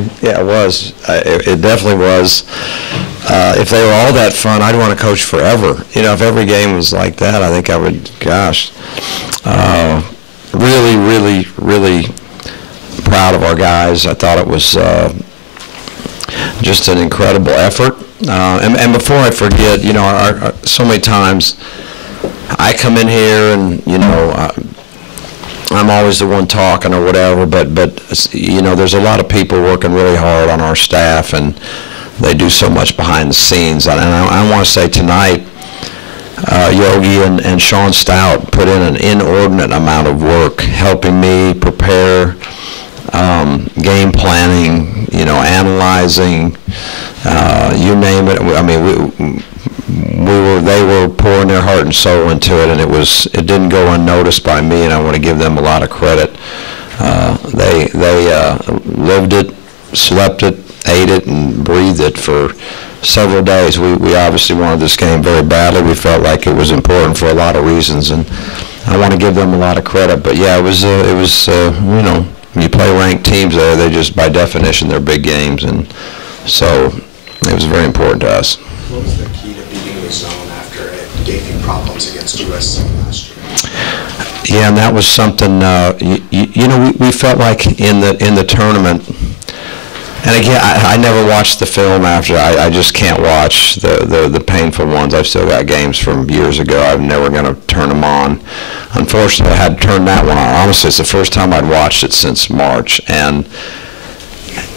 game. Yeah, it was. It definitely was. If they were all that fun, I'd want to coach forever. You know, if every game was like that, I think I would, gosh, really, really, really proud of our guys. I thought it was just an incredible effort. And before I forget, you know, so many times I come in here and, you know, I'm always the one talking or whatever, but you know, there's a lot of people working really hard on our staff, and they do so much behind the scenes. And I want to say tonight, Yogi and Sean Stout put in an inordinate amount of work helping me prepare, game planning, you know, analyzing, you name it. I mean, they were pouring their heart and soul into it, and it didn't go unnoticed by me, and I want to give them a lot of credit. They lived it, slept it, ate it, and breathed it for several days. We obviously wanted this game very badly. We felt like it was important for a lot of reasons, and I want to give them a lot of credit. But yeah, it was you know, when you play ranked teams there, they just by definition they're big games, and so it was very important to us. What was the key to beating the zone after it gave you problems against USC last year? Yeah, and that was something. You know, we felt like in the tournament. And again, I never watched the film after. I just can't watch the painful ones. I've still got games from years ago. I'm never going to turn them on. Unfortunately, I had to turn that one on. Honestly, it's the first time I'd watched it since March. And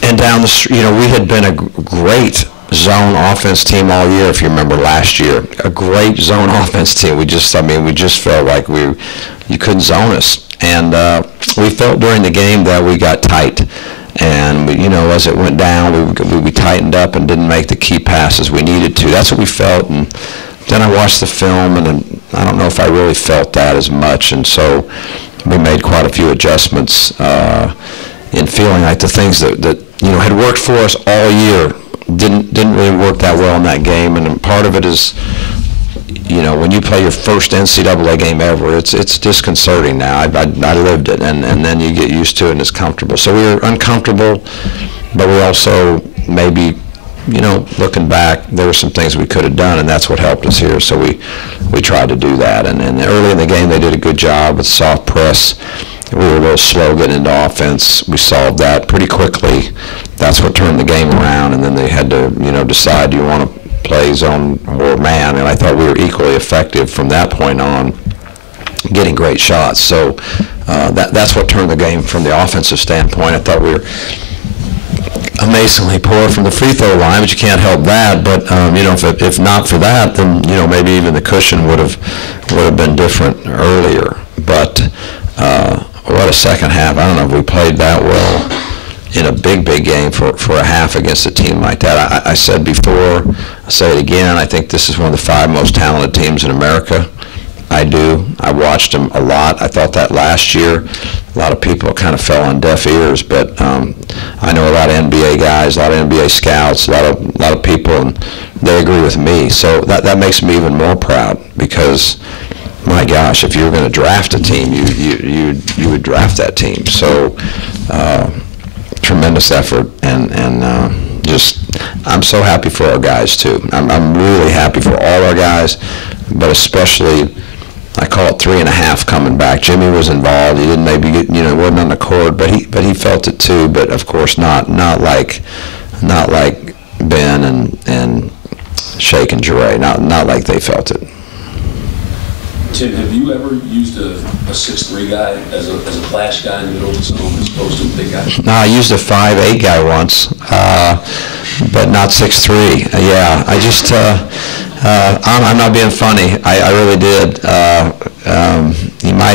down the street, you know, we had been a great zone offense team all year, if you remember last year. A great zone offense team. We just felt like you couldn't zone us. And we felt during the game that we got tight. And we, you know, as it went down, we tightened up and didn't make the key passes we needed to. That's what we felt. And then I watched the film, and I don't know if I really felt that as much. And so we made quite a few adjustments in feeling like the things that you know had worked for us all year didn't really work that well in that game. And part of it is, you know, when you play your first NCAA game ever, it's disconcerting now. I lived it, and then you get used to it and it's comfortable. So we were uncomfortable, but we also maybe, you know, looking back, there were some things we could have done, and that's what helped us here. So we tried to do that. And early in the game, they did a good job with soft press. We were a little slow getting into offense. We solved that pretty quickly. That's what turned the game around, and then they had to, you know, decide, do you want to play zone or man, and I thought we were equally effective from that point on, getting great shots. So that's what turned the game from the offensive standpoint. I thought we were amazingly poor from the free throw line, but you can't help that. But you know, if not for that, then, you know, maybe even the cushion would have been different earlier. But what a second half! I don't know if we played that well in a big game for a half against a team like that. I said before, I say it again, I think this is one of the 5 most talented teams in America. I do. I watched them a lot. I thought that last year. A lot of people kind of fell on deaf ears, but I know a lot of NBA guys, a lot of NBA scouts, a lot of people, and they agree with me. So that makes me even more proud, because my gosh, if you were going to draft a team, you would draft that team. So tremendous effort, and just I'm so happy for our guys too. I'm really happy for all our guys, but especially, I call it 3.5 coming back. Jimmy was involved. He didn't maybe get, you know, wasn't on the court, but he felt it too. But of course not like Ben and Shake and Jure, not like they felt it. Tim, have you ever used a 6'3" guy as a flash guy in the middle of the zone as opposed to a big guy? No, I used a 5'8" guy once, but not 6'3". Yeah, I just I'm not being funny. I really did.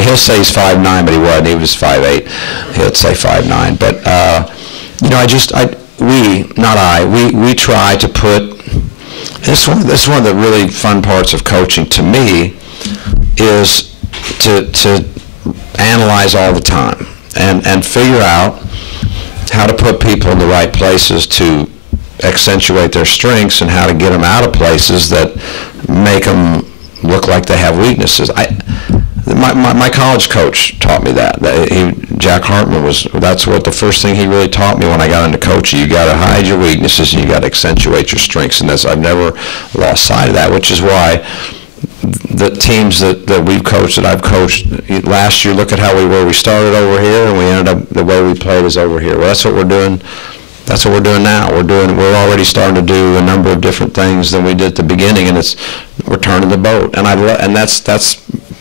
He'll say he's 5'9", but he wasn't. He was 5'8". He'll say 5'9". But you know, we try to put. This is one of the really fun parts of coaching to me, is to analyze all the time and figure out how to put people in the right places to accentuate their strengths, and how to get them out of places that make them look like they have weaknesses. The my college coach taught me that. Jack Hartman that's what the first thing he really taught me when I got into coaching. You got to hide your weaknesses and you got to accentuate your strengths, and I've never lost sight of that, which is why the teams that we've coached, that I've coached last year, look at how we were. We started over here and we ended up, the way we played is over here. Well, that's what we're doing. That's what we're doing now. We're already starting to do a number of different things than we did at the beginning, and we're turning the boat. And that's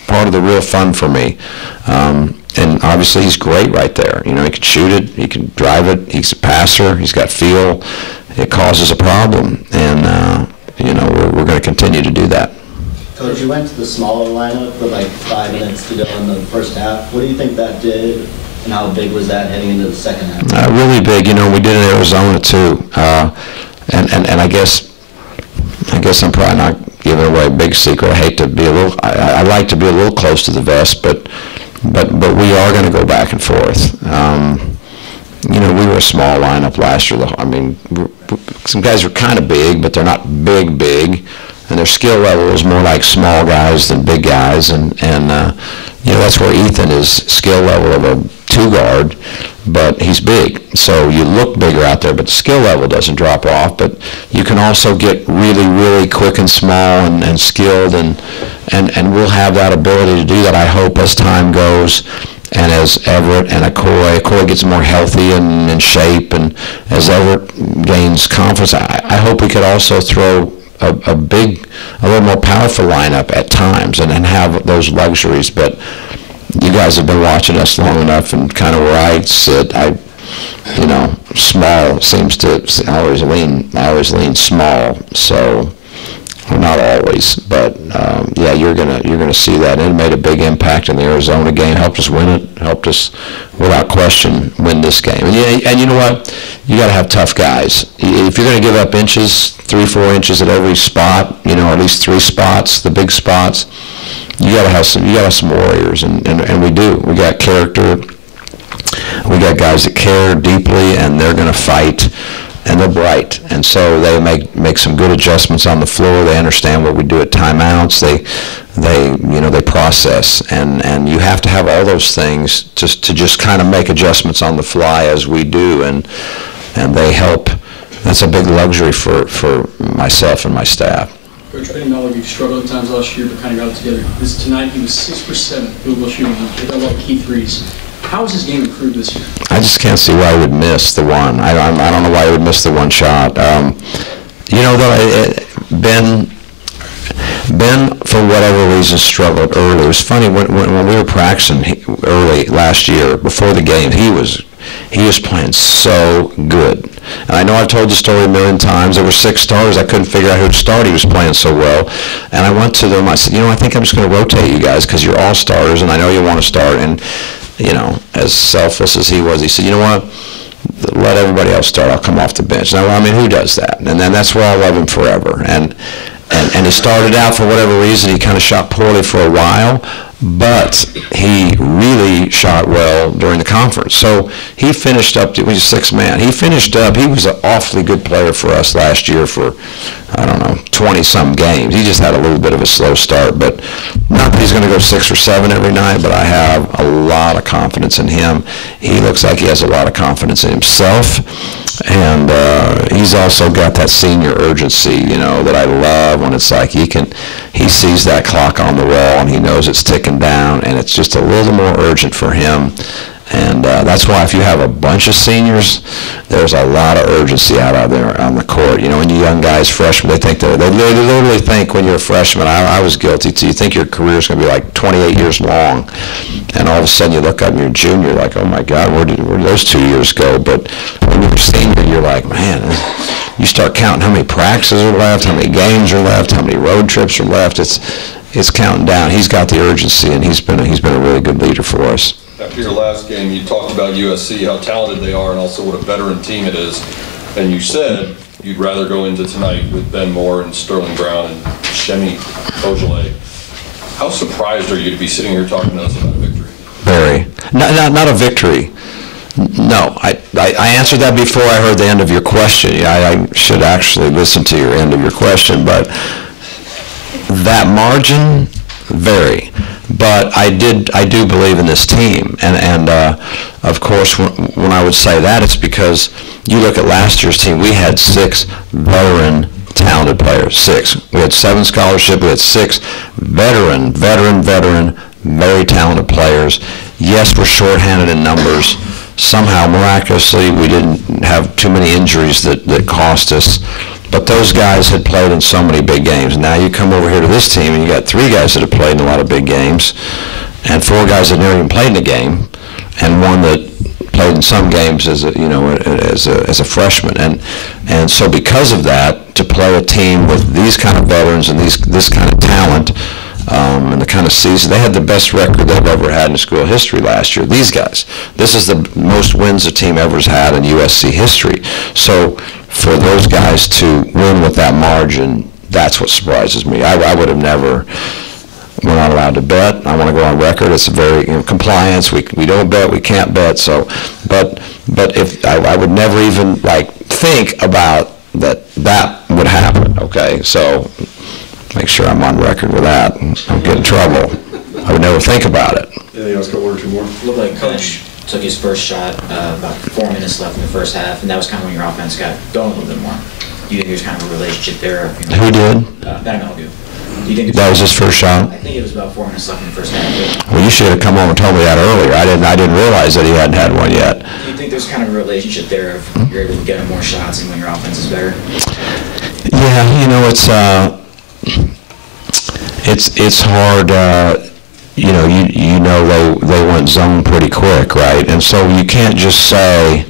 part of the real fun for me. And obviously he's great right there. You know, he can shoot it, he can drive it, he's a passer, he's got feel. It causes a problem, and you know, we're going to continue to do that. Coach, you went to the smaller lineup with like 5 minutes to go in the first half. What do you think that did, and how big was that heading into the second half? Really big. You know, we did it in Arizona too, and I guess I'm probably not giving away a big secret. I hate to be a little. I like to be a little close to the vest, but we are going to go back and forth. You know, we were a small lineup last year. I mean, some guys are kind of big, but they're not big. And their skill level is more like small guys than big guys, and you know, that's where Ethan is skill level of a 2-guard, but he's big. So you look bigger out there, but the skill level doesn't drop off. But you can also get really quick and small and skilled, and we'll have that ability to do that, I hope, as time goes. And as Everett and Akoi gets more healthy and in shape, and as Everett gains confidence, I hope we could also throw a little more powerful lineup at times and have those luxuries. But you guys have been watching us long enough, and kind of where I sit, you know, small seems to, I always lean small. So, well, not always, but yeah, you're gonna see that. And it made a big impact in the Arizona game. Helped us win it. Helped us, without question, win this game. And you know what? You got to have tough guys. If you're going to give up inches, 3-4 inches at every spot, you know, at least 3 spots, the big spots, you got to have some warriors, and we do. We got character. We got guys that care deeply, and they're going to fight. And they're bright, and so they make some good adjustments on the floor. They understand what we do at timeouts. They process, and you have to have all those things to just kind of make adjustments on the fly as we do, and they help. That's a big luxury for myself and my staff. Coach, I know you struggled at times last year, but kind of got it together. Tonight he was 6 for 7 field goal shooting. He hit a lot of key threes. How has his game improved this year? I just can't see why he would miss the one. I don't know why he would miss the one shot. You know, though, Ben, for whatever reason, struggled early. It was funny, when we were practicing early last year, before the game, he was playing so good. And I know I've told the story a million times. There were 6 starters. I couldn't figure out who to start. He was playing so well. And I went to them. I said, you know, I think I'm just going to rotate you guys because you're all starters, and I know you want to start. And you know, as selfless as he was, he said, you know what, let everybody else start. I'll come off the bench. Now, I mean, who does that? And then that's where I love him forever. And he started out, for whatever reason, he kind of shot poorly for a while, but he really shot well during the conference. So he finished up, he was a 6th man. He finished up, he was an awfully good player for us last year for, I don't know, 20-some games. He just had a little bit of a slow start, but not that he's going to go 6 or 7 every night, but I have a lot of confidence in him. He looks like he has a lot of confidence in himself, and he's also got that senior urgency, you know, that I love, when it's like he sees that clock on the wall and he knows it's ticking down, and it's just a little more urgent for him. And that's why if you have a bunch of seniors, there's a lot of urgency out there on the court. You know, when you young guys, freshmen, they literally think when you're a freshman, I was guilty too, you think your career is going to be like 28 years long. And all of a sudden you look up and you're a junior, like, oh my God, where did those 2 years go? But when you're a senior, you're like, man, you start counting how many practices are left, how many games are left, how many road trips are left. It's counting down. He's got the urgency, and he's been a really good leader for us. After your last game, you talked about USC, how talented they are, and also what a veteran team it is. And you said you'd rather go into tonight with Ben Moore and Sterling Brown and Shemi Beaujolais. How surprised are you to be sitting here talking to us about a victory? Very. Not a victory. No. I answered that before I heard the end of your question. I should actually listen to your end of your question, but that margin, very. But I do believe in this team, and of course, when I would say that, it's because you look at last year's team. We had 6 veteran talented players. 6. We had 7 scholarship. We had 6 veteran, very talented players. Yes, we're shorthanded in numbers. Somehow, miraculously, we didn't have too many injuries that cost us. But those guys had played in so many big games. Now you come over here to this team, and you got 3 guys that have played in a lot of big games, and 4 guys that never even played in a game, and 1 that played in some games as a freshman. And so because of that, to play a team with these kind of veterans and this kind of talent, and the kind of season, they had the best record they've ever had in school history last year. These guys, this is the most wins a team ever's had in USC history. So for those guys to win with that margin, that's what surprises me. I would have never. We're not allowed to bet. I want to go on record. It's a very compliance. We don't bet. We can't bet. So, but if I would never even think about that would happen. Okay, so. Make sure I'm on record with that. I'll get in trouble. I would never think about it. Anything else? Got 1 or 2 more? Looked like Coach took his first shot about 4 minutes left in the first half, and that was kind of when your offense got going a little bit more. Do you think there's kind of a relationship there? Who did? Ben Melgu. Do you think that was his first shot? I think it was about 4 minutes left in the first half. Well, you should have come home and told me that earlier. I didn't realize that he hadn't had one yet. Do you think there's kind of a relationship there if you're able to get him more shots and when your offense is better? Yeah, it's hard. They went zone pretty quick, right? And so you can't just say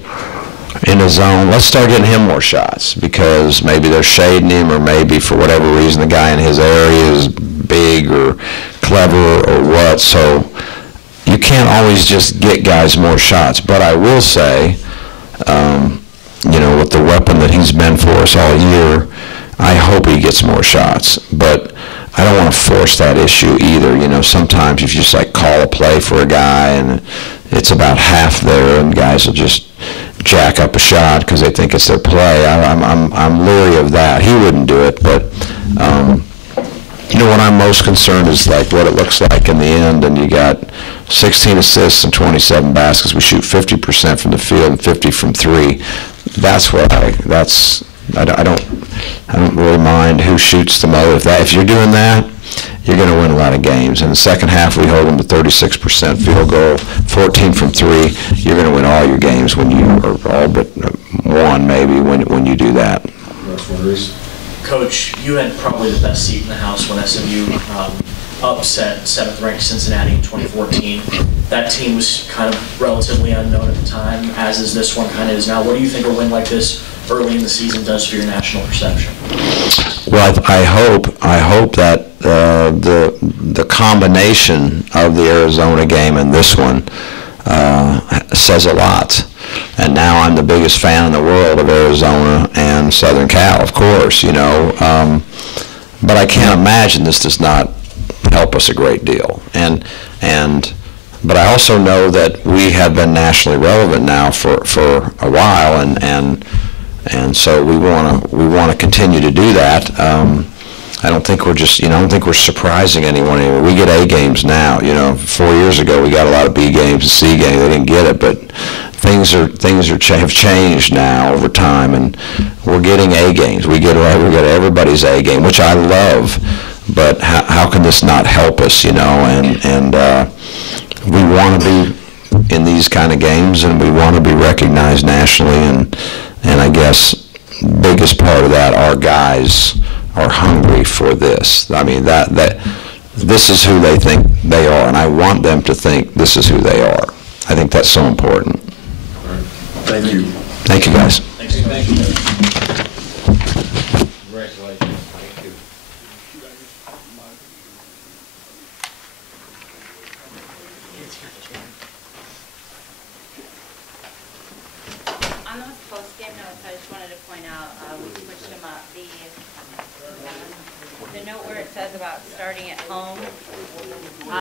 in a zone, let's start getting him more shots, because maybe they're shading him, or maybe for whatever reason the guy in his area is big or clever or what. So you can't always just get guys more shots. But I will say, with the weapon that he's been for us all year, I hope he gets more shots. But I don't want to force that issue either. Sometimes if you just call a play for a guy and it's about half there, and guys will just jack up a shot because they think it's their play. I'm leery of that. He wouldn't do it, but what I'm most concerned is what it looks like in the end. And you got 16 assists and 27 baskets. We shoot 50% from the field and 50 from 3. That's what I don't really mind who shoots the most. If you're doing that, you're going to win a lot of games. In the second half, we hold them to 36% field goal, 14 from 3. You're going to win all your games when you, or all but one maybe, when you do that. Coach, you had probably the best seat in the house when SMU upset 7th-ranked Cincinnati in 2014. That team was kind of relatively unknown at the time, as is this one kind of is now. What do you think a win like this early in the season does for your national perception? Well, I hope that the combination of the Arizona game and this one says a lot. And now I'm the biggest fan in the world of Arizona and Southern Cal, of course, but I can't imagine this does not help us a great deal. But I also know that we have been nationally relevant now for a while, and so we want to continue to do that. I don't think we're surprising anyone anymore. We get A games now. 4 years ago we got a lot of B games and C games. They didn't get it, but things have changed now over time, and we're getting A games. We get everybody's A game, which I love. But how can this not help us? And we want to be in these kind of games, and we want to be recognized nationally. And I guess biggest part of that, our guys are hungry for this. I mean, that this is who they think they are, and I want them to think this is who they are. I think that's so important. All right. Thank you. Thank you, guys. Thank you. Congratulations. Thank you. On those post-game notes, I just wanted to point out, we switched them up. The note where it says about starting at home,